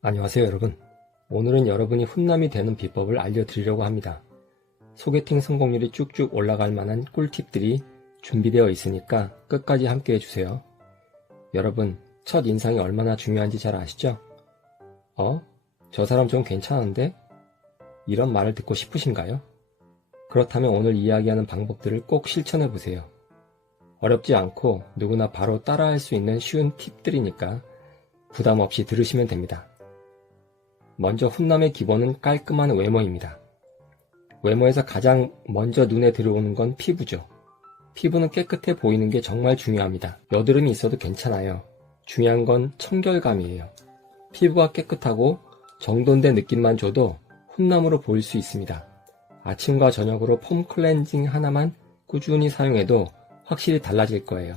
안녕하세요 여러분. 오늘은 여러분이 훈남이 되는 비법을 알려드리려고 합니다. 소개팅 성공률이 쭉쭉 올라갈 만한 꿀팁들이 준비되어 있으니까 끝까지 함께 해주세요. 여러분, 첫 인상이 얼마나 중요한지 잘 아시죠? 어? 저 사람 좀 괜찮은데? 이런 말을 듣고 싶으신가요? 그렇다면 오늘 이야기하는 방법들을 꼭 실천해 보세요. 어렵지 않고 누구나 바로 따라할 수 있는 쉬운 팁들이니까 부담 없이 들으시면 됩니다. 먼저 훈남의 기본은 깔끔한 외모입니다. 외모에서 가장 먼저 눈에 들어오는 건 피부죠. 피부는 깨끗해 보이는 게 정말 중요합니다. 여드름이 있어도 괜찮아요. 중요한 건 청결감이에요. 피부가 깨끗하고 정돈된 느낌만 줘도 훈남으로 보일 수 있습니다. 아침과 저녁으로 폼 클렌징 하나만 꾸준히 사용해도 확실히 달라질 거예요.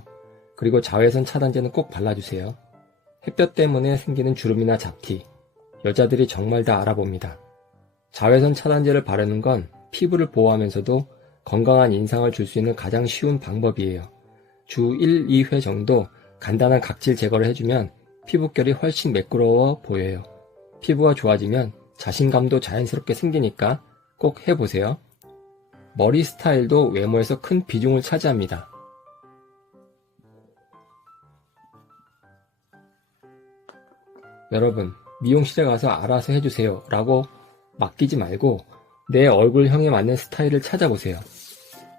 그리고 자외선 차단제는 꼭 발라주세요. 햇볕 때문에 생기는 주름이나 잡티, 여자들이 정말 다 알아봅니다. 자외선 차단제를 바르는 건 피부를 보호하면서도 건강한 인상을 줄 수 있는 가장 쉬운 방법이에요. 주 1, 2회 정도 간단한 각질 제거를 해주면 피부결이 훨씬 매끄러워 보여요. 피부가 좋아지면 자신감도 자연스럽게 생기니까 꼭 해보세요. 머리 스타일도 외모에서 큰 비중을 차지합니다. 여러분, 미용실에 가서 알아서 해주세요 라고 맡기지 말고 내 얼굴형에 맞는 스타일을 찾아보세요.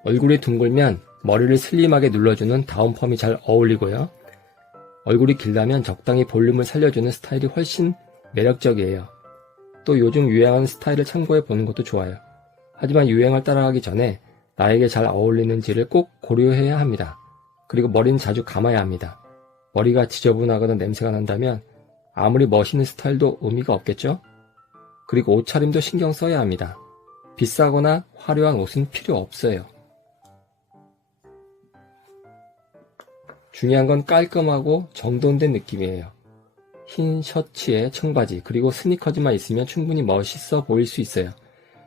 얼굴이 둥글면 머리를 슬림하게 눌러주는 다운펌이 잘 어울리고요. 얼굴이 길다면 적당히 볼륨을 살려주는 스타일이 훨씬 매력적이에요. 또 요즘 유행하는 스타일을 참고해 보는 것도 좋아요. 하지만 유행을 따라가기 전에 나에게 잘 어울리는지를 꼭 고려해야 합니다. 그리고 머리는 자주 감아야 합니다. 머리가 지저분하거나 냄새가 난다면 아무리 멋있는 스타일도 의미가 없겠죠? 그리고 옷차림도 신경 써야 합니다. 비싸거나 화려한 옷은 필요 없어요. 중요한 건 깔끔하고 정돈된 느낌이에요. 흰 셔츠에 청바지 그리고 스니커즈만 있으면 충분히 멋있어 보일 수 있어요.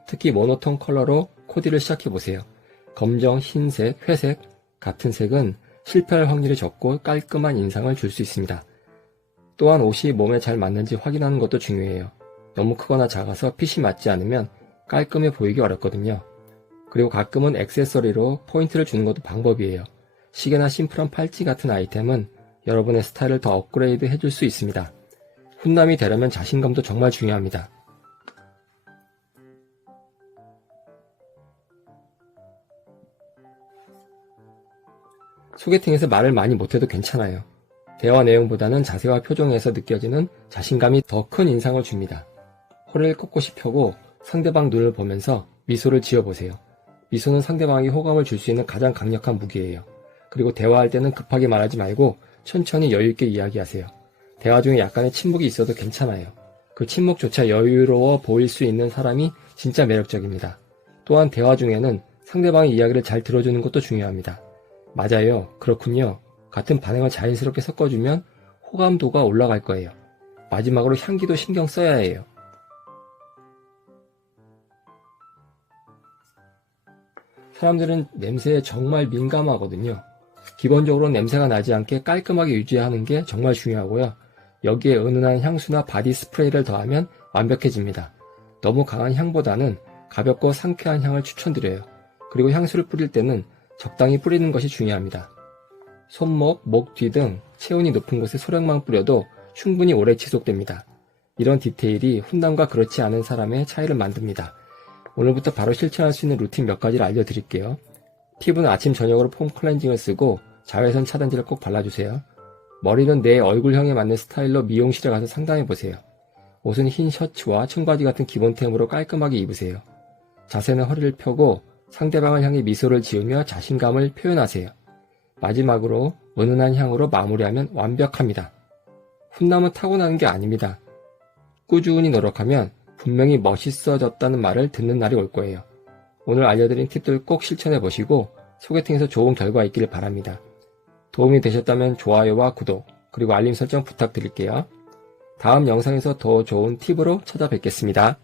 특히 모노톤 컬러로 코디를 시작해 보세요. 검정, 흰색, 회색 같은 색은 실패할 확률이 적고 깔끔한 인상을 줄 수 있습니다. 또한 옷이 몸에 잘 맞는지 확인하는 것도 중요해요. 너무 크거나 작아서 핏이 맞지 않으면 깔끔해 보이기 어렵거든요. 그리고 가끔은 액세서리로 포인트를 주는 것도 방법이에요. 시계나 심플한 팔찌 같은 아이템은 여러분의 스타일을 더 업그레이드 해줄 수 있습니다. 훈남이 되려면 자신감도 정말 중요합니다. 소개팅에서 말을 많이 못해도 괜찮아요. 대화 내용보다는 자세와 표정에서 느껴지는 자신감이 더 큰 인상을 줍니다. 허리를 꼿꼿이 펴고 상대방 눈을 보면서 미소를 지어보세요. 미소는 상대방에게 호감을 줄 수 있는 가장 강력한 무기예요. 그리고 대화할 때는 급하게 말하지 말고 천천히 여유있게 이야기하세요. 대화 중에 약간의 침묵이 있어도 괜찮아요. 그 침묵조차 여유로워 보일 수 있는 사람이 진짜 매력적입니다. 또한 대화 중에는 상대방의 이야기를 잘 들어주는 것도 중요합니다. 맞아요. 그렇군요. 같은 반응을 자연스럽게 섞어주면 호감도가 올라갈 거예요. 마지막으로 향기도 신경 써야 해요. 사람들은 냄새에 정말 민감하거든요. 기본적으로 냄새가 나지 않게 깔끔하게 유지하는 게 정말 중요하고요. 여기에 은은한 향수나 바디 스프레이를 더하면 완벽해집니다. 너무 강한 향보다는 가볍고 상쾌한 향을 추천드려요. 그리고 향수를 뿌릴 때는 적당히 뿌리는 것이 중요합니다. 손목, 목 뒤 등 체온이 높은 곳에 소량만 뿌려도 충분히 오래 지속됩니다. 이런 디테일이 훈남과 그렇지 않은 사람의 차이를 만듭니다. 오늘부터 바로 실천할 수 있는 루틴 몇 가지를 알려드릴게요. 피부는 아침 저녁으로 폼 클렌징을 쓰고 자외선 차단제를 꼭 발라주세요. 머리는 내 얼굴형에 맞는 스타일로 미용실에 가서 상담해보세요. 옷은 흰 셔츠와 청바지 같은 기본템으로 깔끔하게 입으세요. 자세는 허리를 펴고 상대방을 향해 미소를 지으며 자신감을 표현하세요. 마지막으로 은은한 향으로 마무리하면 완벽합니다. 훈남은 타고나는 게 아닙니다. 꾸준히 노력하면 분명히 멋있어졌다는 말을 듣는 날이 올 거예요. 오늘 알려드린 팁들 꼭 실천해 보시고 소개팅에서 좋은 결과 있기를 바랍니다. 도움이 되셨다면 좋아요와 구독, 그리고 알림 설정 부탁드릴게요. 다음 영상에서 더 좋은 팁으로 찾아뵙겠습니다.